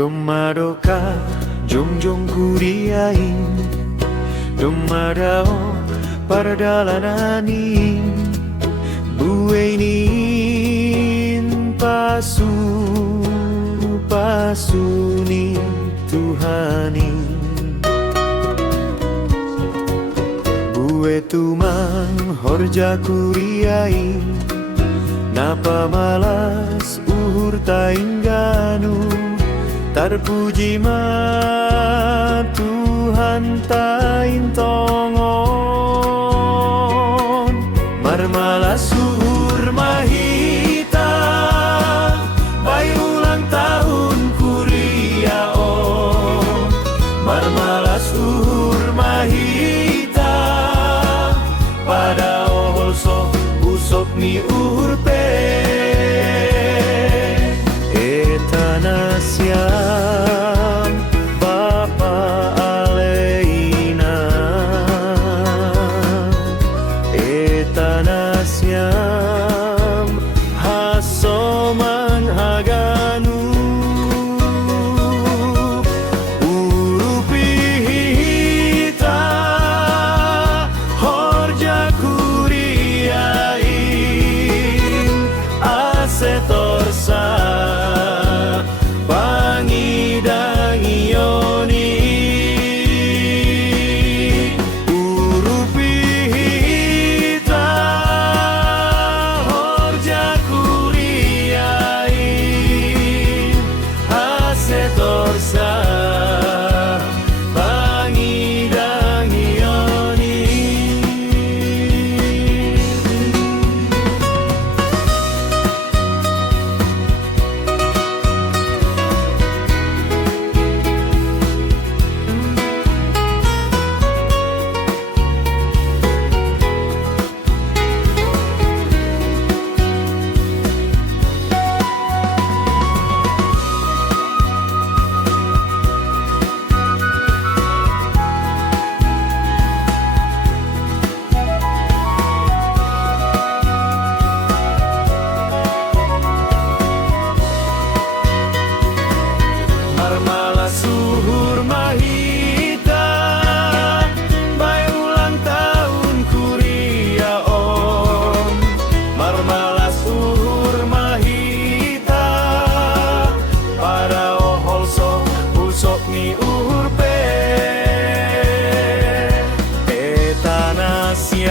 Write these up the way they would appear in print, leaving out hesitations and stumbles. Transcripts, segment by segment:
Domadoka jongjong kuriain Domadao pardalananin Buenin pasuni Tuhanin Bue tumang horja kuriain Napa malas uhur taingganu Terpuji ma Tuhan tain tongon Marmalas suhur mahita Bai ulang tahun kuriaon Marmalas suhur mahita Pada ohol sok usok mi uhur pe Etanasyam Bapa Aleina Etanasyam Hasoman Haganu Urupihita Horja kuriain Asetorsa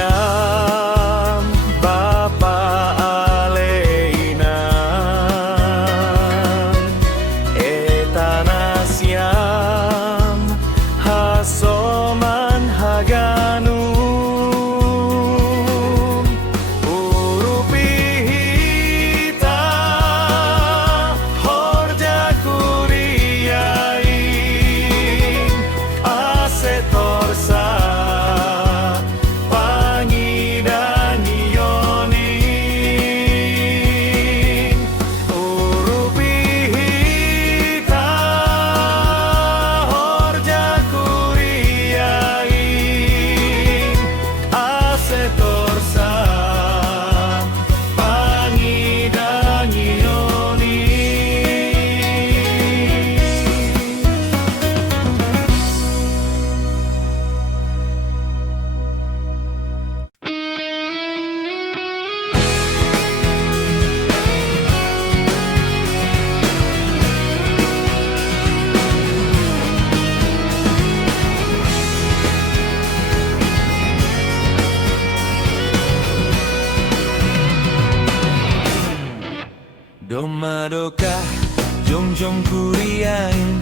Etanasyam Bapa Aleina Etanasyam Hasoman Haganu Urupihita Horja kuriain Asetorsa Domadoka jongjong kuriain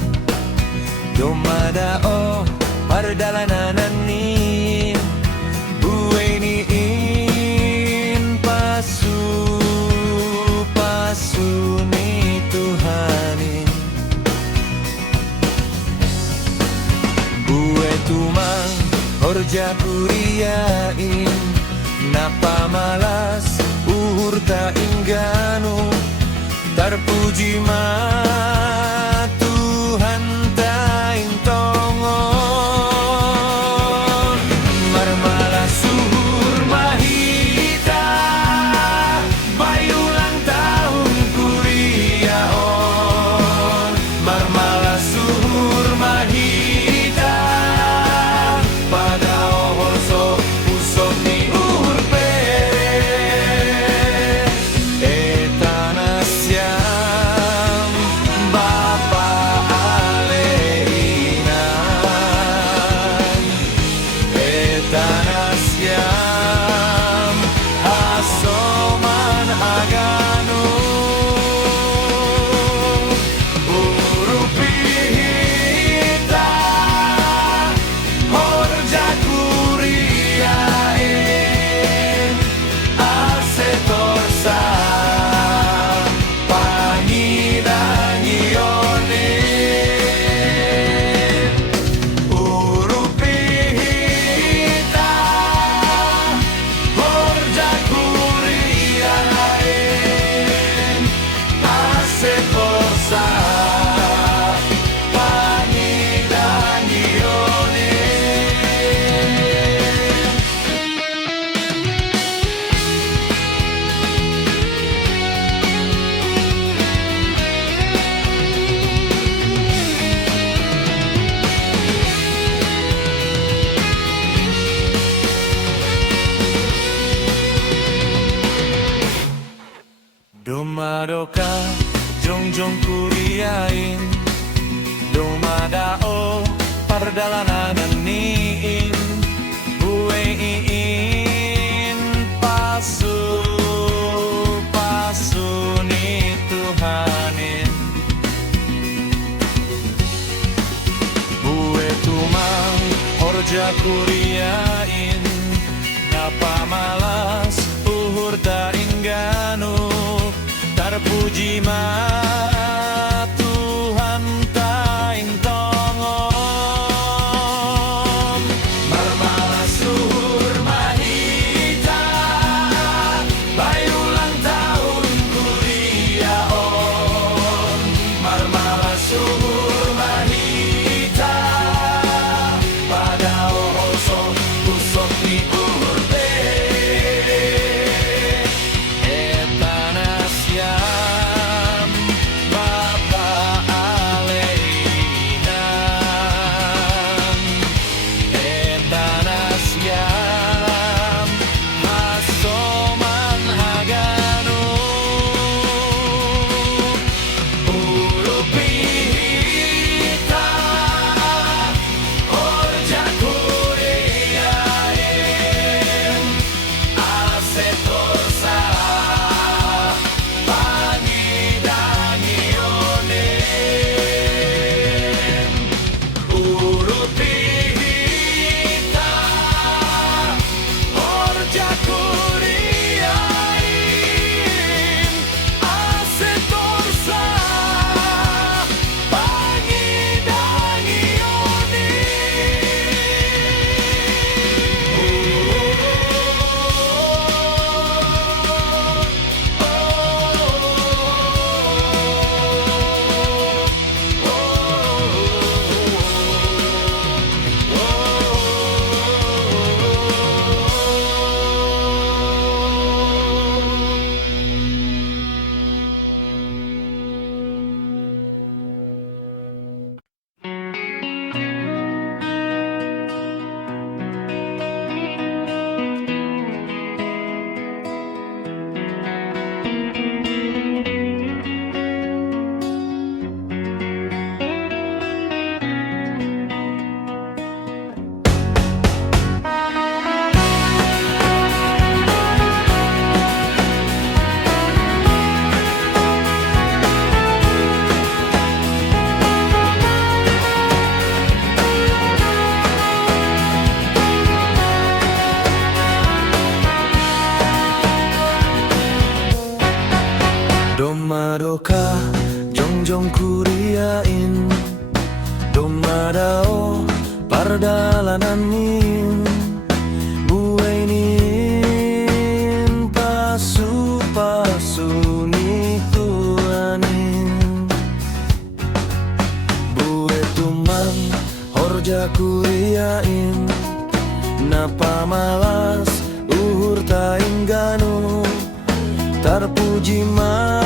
Domadao pardalananin Buenin pasuni Tuhanin Bue tumang horja kuriain Napa malas uhur taingganu Terpuji ma Tuhan tain tongon Marmalas suhur mahita Bai ulang tahun kuriaon Marmalas Domadoka jongjong kuriain Domadao pardalanan niin Buein pasu ni Tuhanin Bue tumang horja kuriain Napa malas uhur ta ingganu Terpuji ma Tuhan taing tongom Marmalas suhur mahita Bayi ulang tahun kuriaon Marmalas suhur mahita Pada oso usok ni urte Domadoka jongjong kuriain Domadao pardalanan nin Bueinin pasu ni Tuhanin Bue tumang horja kuriain Napa malas uhur ta ingganu Terpuji ma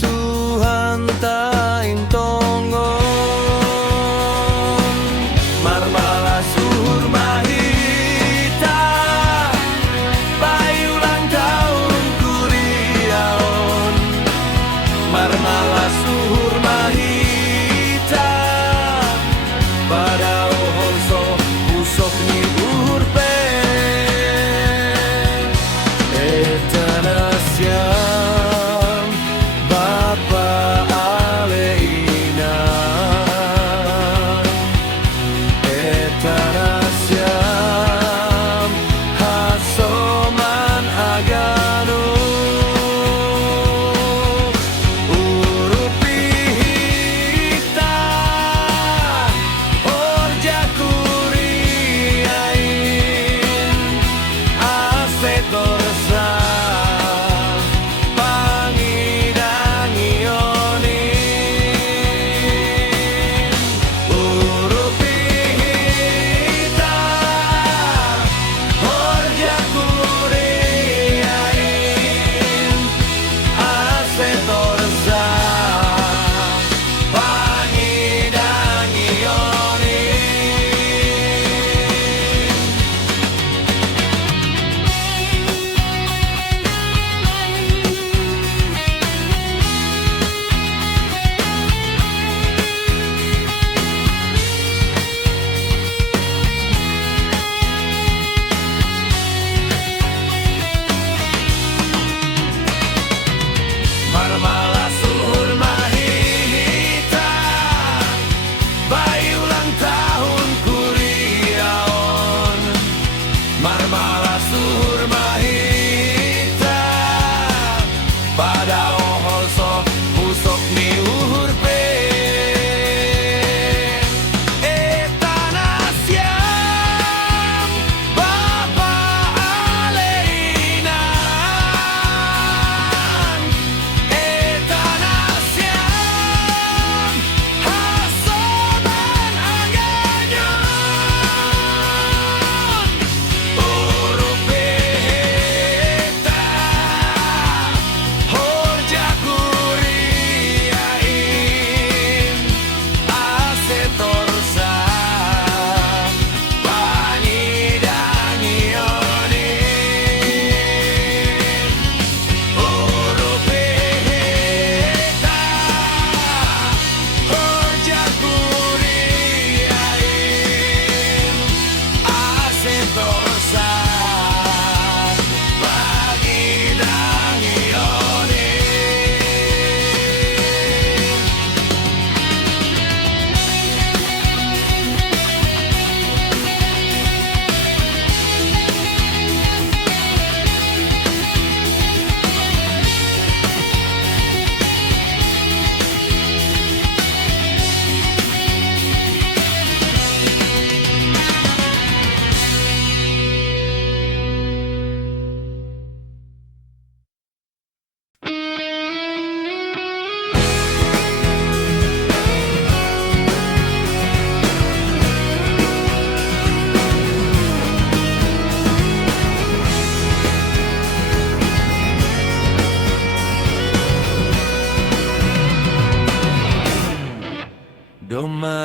Tuhan taing tongom Marmalas suhur mahita Bayi ulang tahun kuriaon Marmalas suhur mahita Pada oso usok ni urpe Etanasya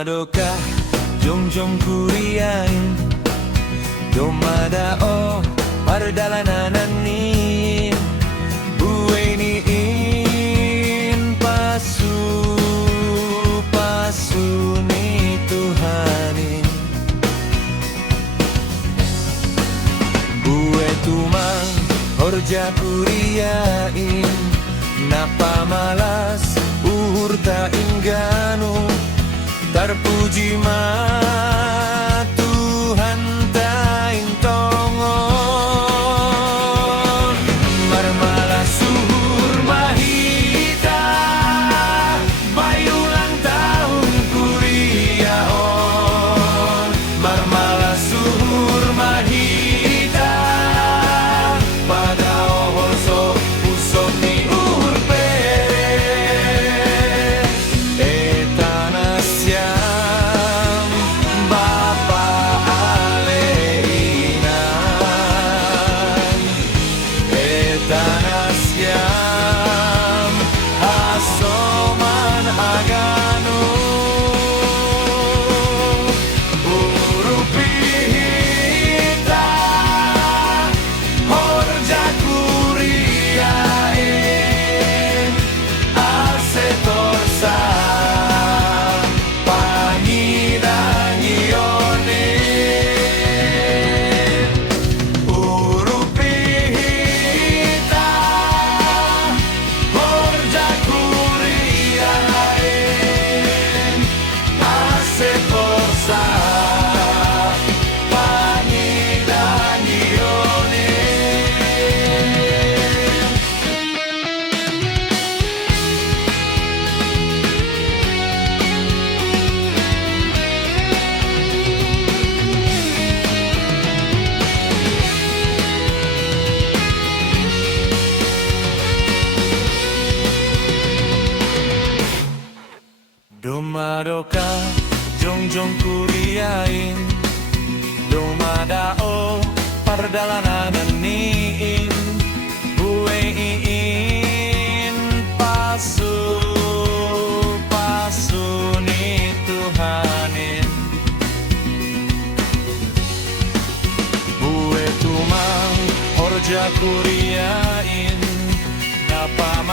Domadoka jongjong kuriain Domadao pardalananin Bueniin pasuni Tuhanin Bue tumang horja kuriain Napa malas uhurta ingganu Terpuji ma Tuhan taing tongon Marmala suhur mahita Bayu ulang tahun kuriaon Marmala suhur mahita Pada ohoso usop ni urpe Etanasyam Bapa aleinan Etanasyam Asoman aganu Urupihita Horja kuriain Asetorsa Pangidangionin Urupihita Horja kuriain Asetorsa Pangidangionin Domadoka jongjong kuriain Domadao pardalananin Bueiin pasuni Tuhanin Bue tumang horja kuriain Napa